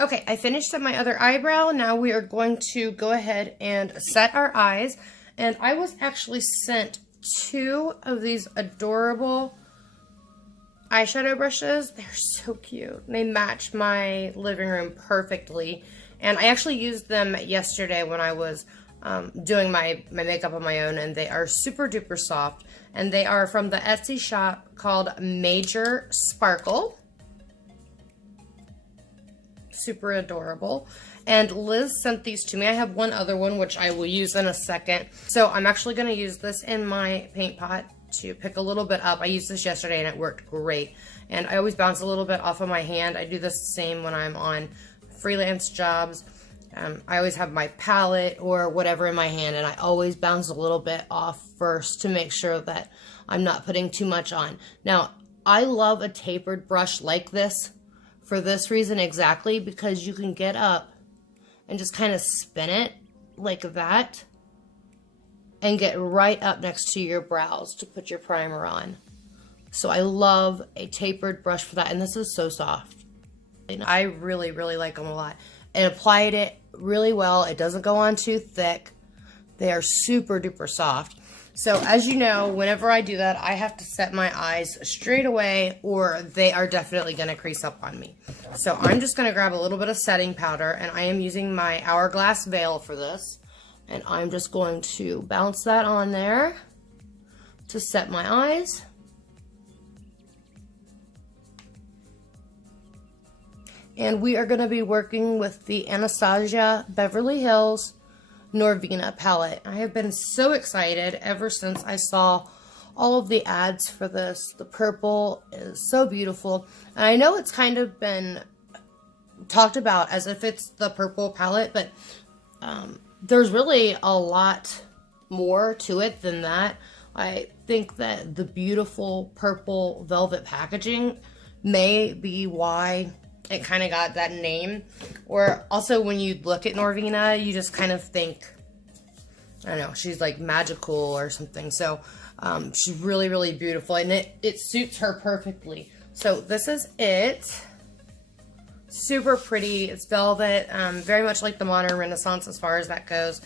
Okay, I finished up my other eyebrow. Now we are going to go ahead and set our eyes. And I was actually sent 2 of these adorable eyeshadow brushes. They're so cute. They match my living room perfectly. And I actually used them yesterday when I was doing my makeup on my own, and they are super duper soft. And they are from the Etsy shop called Major Sparkle. Super adorable. And Liz sent these to me. I have one other one which I will use in a second. So I'm actually going to use this in my paint pot to pick a little bit up. I used this yesterday and it worked great. And I always bounce a little bit off of my hand. I do the same when I'm on freelance jobs. I always have my palette or whatever in my hand, and I always bounce a little bit off first to make sure that I'm not putting too much on. Now, I love a tapered brush like this for this reason exactly, because you can get up and just kind of spin it like that and get right up next to your brows to put your primer on. So I love a tapered brush for that, and this is so soft. And I really, really like them a lot. And applied it really well. It doesn't go on too thick. They are super duper soft. So as you know, whenever I do that, I have to set my eyes straight away or they are definitely going to crease up on me. So I'm just going to grab a little bit of setting powder, and I am using my Hourglass Veil for this. And I'm just going to bounce that on there to set my eyes. And we are going to be working with the Anastasia Beverly Hills Norvina palette. I have been so excited ever since I saw all of the ads for this. The purple is so beautiful. And I know it's kind of been talked about as if it's the purple palette, but there's really a lot more to it than that. I think that the beautiful purple velvet packaging may be why it kind of got that name. Or also when you look at Norvina, you just kind of think, I don't know, she's like magical or something. So she's really, really beautiful, and it suits her perfectly. So this is it. Super pretty. It's velvet, very much like the modern Renaissance as far as that goes.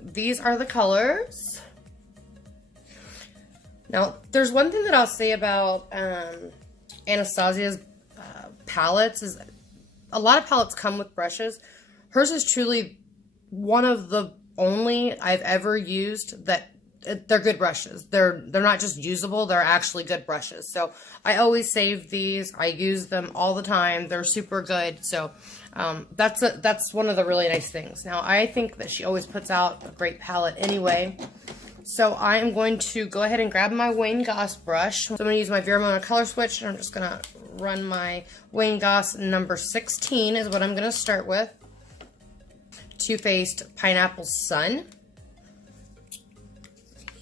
These are the colors. Now, there's one thing that I'll say about Anastasia's palettes is a lot of palettes come with brushes. Hers is truly one of the only I've ever used that they're good brushes. They're not just usable, they're actually good brushes. So I always save these. I use them all the time. They're super good. So that's one of the really nice things. Now, I think that she always puts out a great palette anyway. So I am going to go ahead and grab my Wayne Goss brush. So I'm going to use my Vera Mona color switch, and I'm just going to run my Wayne Goss number 16 is what I'm going to start with. Too Faced Pineapple Sun.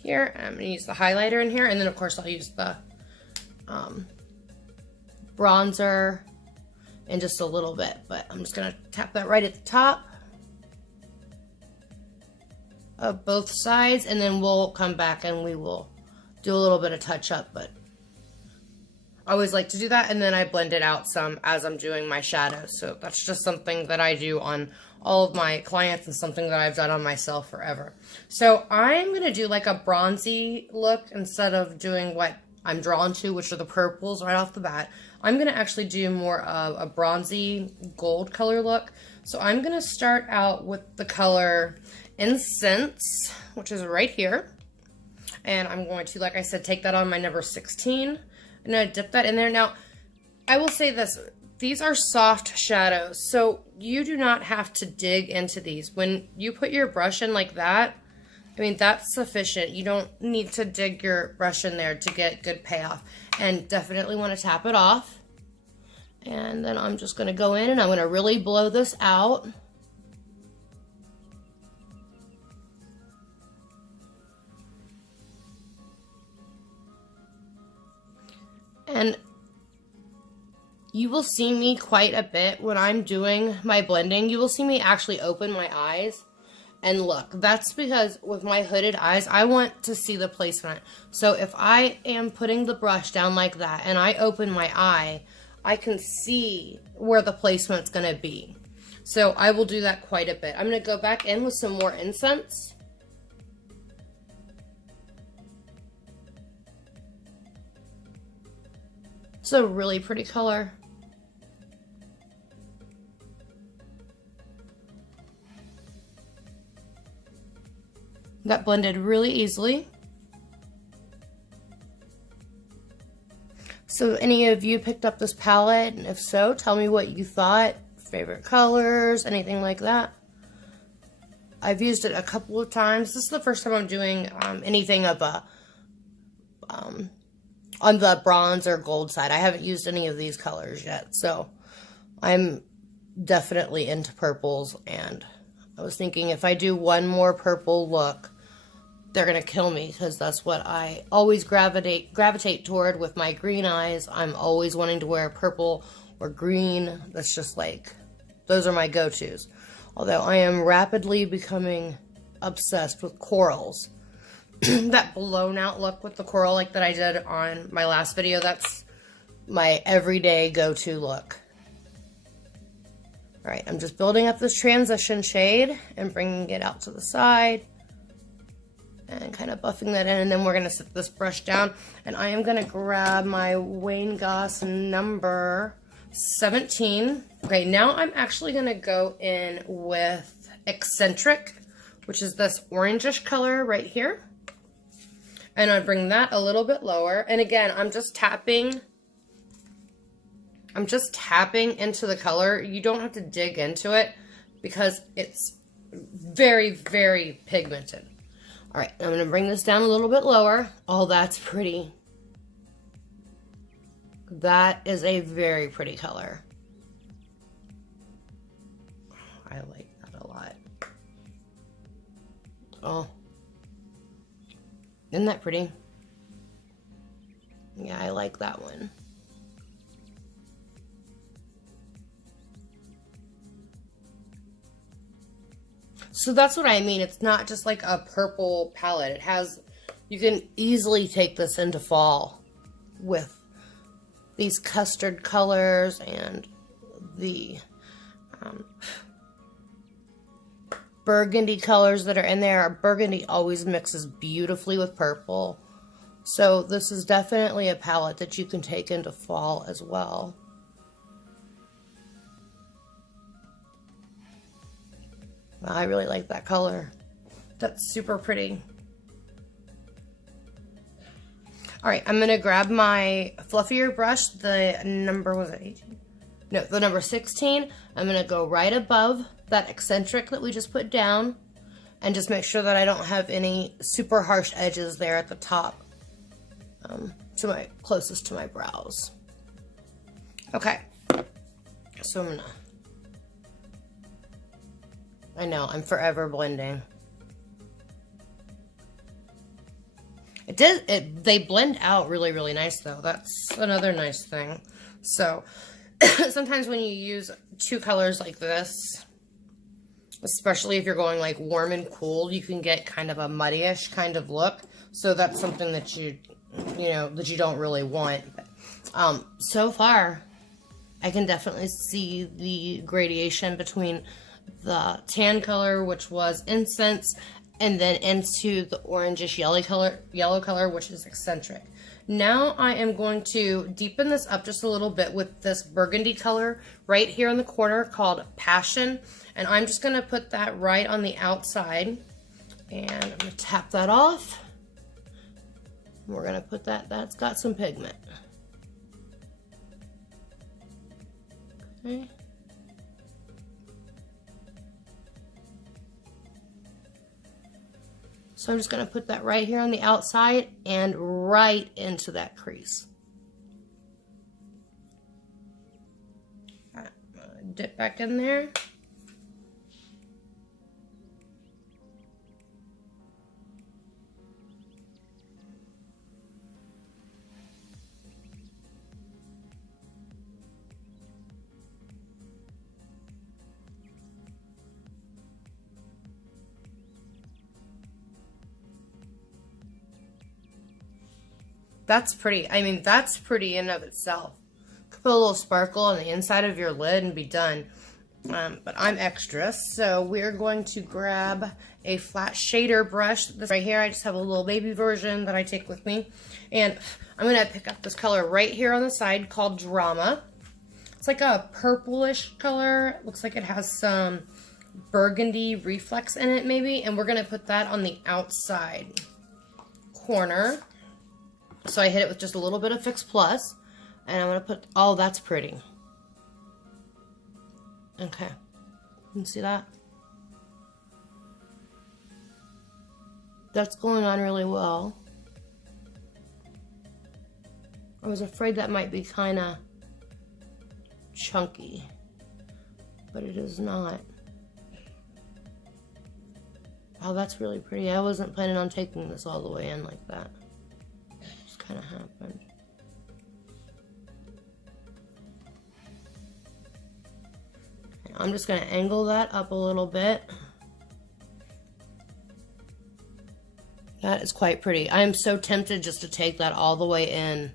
Here, I'm going to use the highlighter in here, and then of course I'll use the bronzer in just a little bit, but I'm just going to tap that right at the top of both sides, and then we'll come back and we will do a little bit of touch up, but I always like to do that, and then I blend it out some as I'm doing my shadows. So that's just something that I do on all of my clients and something that I've done on myself forever. So I'm going to do like a bronzy look instead of doing what I'm drawn to, which are the purples right off the bat. I'm going to actually do more of a bronzy gold color look. So I'm going to start out with the color Incense, which is right here. And I'm going to, like I said, take that on my number 16. I'm going to dip that in there. Now, I will say this. These are soft shadows, so you do not have to dig into these. When you put your brush in like that, I mean, that's sufficient. You don't need to dig your brush in there to get good payoff. And definitely want to tap it off. And then I'm just going to go in and I'm going to really blow this out. And you will see me quite a bit when I'm doing my blending. You will see me actually open my eyes and look. That's because with my hooded eyes, I want to see the placement. So if I am putting the brush down like that and I open my eye, I can see where the placement's going to be. So I will do that quite a bit. I'm going to go back in with some more incense. It's a really pretty color. That blended really easily. So any of you picked up this palette, and if so, tell me what you thought, favorite colors, anything like that. I've used it a couple of times. This is the first time I'm doing anything of a on the bronze or gold side. I haven't used any of these colors yet, so I'm definitely into purples, and I was thinking if I do one more purple look, they're gonna kill me, because that's what I always gravitate toward with my green eyes. I'm always wanting to wear purple or green. That's just like, those are my go-tos. Although I am rapidly becoming obsessed with corals. That blown out look with the coral like that I did on my last video, that's my everyday go-to look. Alright, I'm just building up this transition shade and bringing it out to the side. And kind of buffing that in, and then we're going to set this brush down. And I am going to grab my Wayne Goss number 17. Okay, now I'm actually going to go in with Eccentric, which is this orangish color right here. And I bring that a little bit lower. And again, I'm just tapping into the color. You don't have to dig into it because it's very, very pigmented. All right, I'm going to bring this down a little bit lower. Oh, that's pretty. That is a very pretty color. I like that a lot. Oh. Isn't that pretty? Yeah, I like that one. So that's what I mean. It's not just like a purple palette. It has, you can easily take this into fall with these custard colors and the burgundy colors that are in there. Burgundy always mixes beautifully with purple. So this is definitely a palette that you can take into fall as well. I really like that color. That's super pretty. All right, I'm gonna grab my fluffier brush. The number, was it 18? No, the number 16. I'm gonna go right above that eccentric that we just put down and just make sure that I don't have any super harsh edges there at the top, closest to my brows. Okay, so I'm gonna, I know, I'm forever blending. They blend out really, really nice though. That's another nice thing. So, sometimes when you use two colors like this, especially if you're going like warm and cool, you can get kind of a muddyish kind of look. So that's something that you don't really want. But, so far, I can definitely see the gradation between the tan color, which was incense, and then into the orangish yellow color, which is eccentric. Now I am going to deepen this up just a little bit with this burgundy color right here in the corner called Passion. And I'm just going to put that right on the outside. And I'm going to tap that off. We're going to put that's got some pigment. Okay. So I'm just going to put that right here on the outside and right into that crease. Dip back in there. That's pretty. I mean, that's pretty in of itself. put a little sparkle on the inside of your lid and be done. But I'm extra, so we're going to grab a flat shader brush. This right here, I just have a little baby version that I take with me. And I'm going to pick up this color right here on the side called Drama. It's like a purplish color. It looks like it has some burgundy reflex in it maybe. And we're going to put that on the outside corner. So I hit it with just a little bit of Fix Plus. And I'm going to put, oh, that's pretty. Okay. You can see that? That's going on really well. I was afraid that might be kind of chunky, but it is not. Oh, that's really pretty. I wasn't planning on taking this all the way in like that. It just kind of happened. I'm just going to angle that up a little bit. That is quite pretty. I am so tempted just to take that all the way in.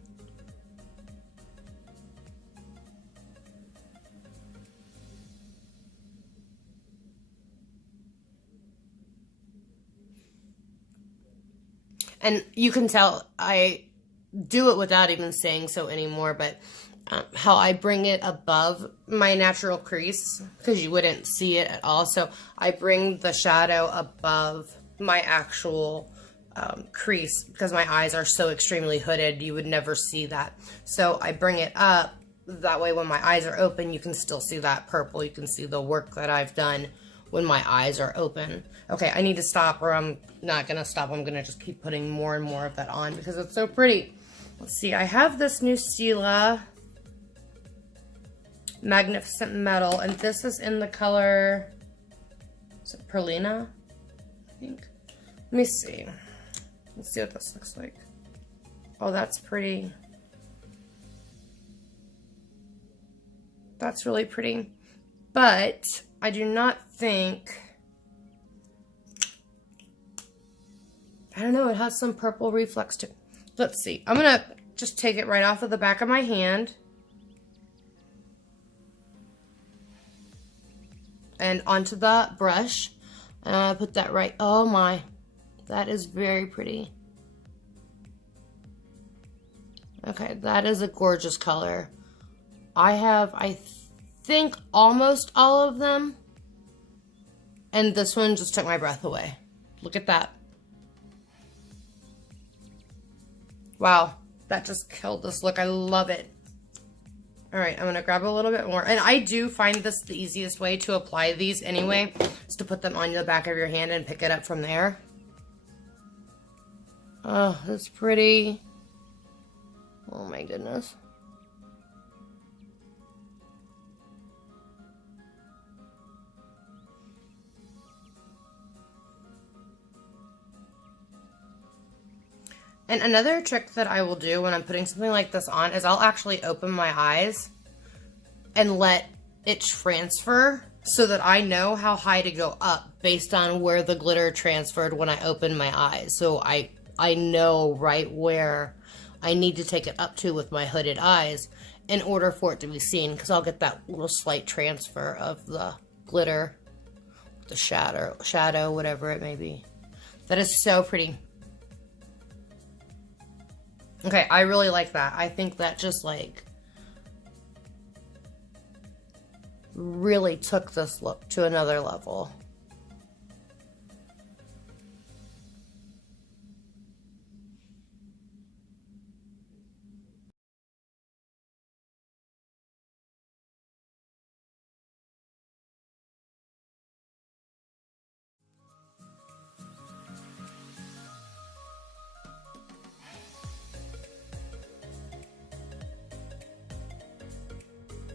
And you can tell I do it without even saying so anymore, but how I bring it above my natural crease, because you wouldn't see it at all. So I bring the shadow above my actual crease, because my eyes are so extremely hooded, you would never see that. So I bring it up, that way when my eyes are open, you can still see that purple. You can see the work that I've done when my eyes are open. Okay, I need to stop, or I'm not gonna stop. I'm gonna just keep putting more and more of that on because it's so pretty. Let's see, I have this new Stila Magnificent Metal, and this is in the color, is it Perlina, I think? Let me see. Let's see what this looks like. Oh, that's pretty. That's really pretty. But I do not think, I don't know, it has some purple reflex too. Let's see. I'm going to just take it right off of the back of my hand. And onto the brush. And I put that right, oh my, that is very pretty. Okay, that is a gorgeous color. I have, I think, almost all of them. And this one just took my breath away. Look at that. Wow, that just killed this look. I love it. All right, I'm gonna grab a little bit more. And I do find this the easiest way to apply these anyway, is to put them on the back of your hand and pick it up from there. Oh, that's pretty. Oh my goodness. And another trick that I will do when I'm putting something like this on is I'll actually open my eyes and let it transfer so that I know how high to go up based on where the glitter transferred when I open my eyes. So I know right where I need to take it up to with my hooded eyes in order for it to be seen, because I'll get that little slight transfer of the glitter, the shadow, whatever it may be. That is so pretty. Okay, I really like that. I think that just like really took this look to another level.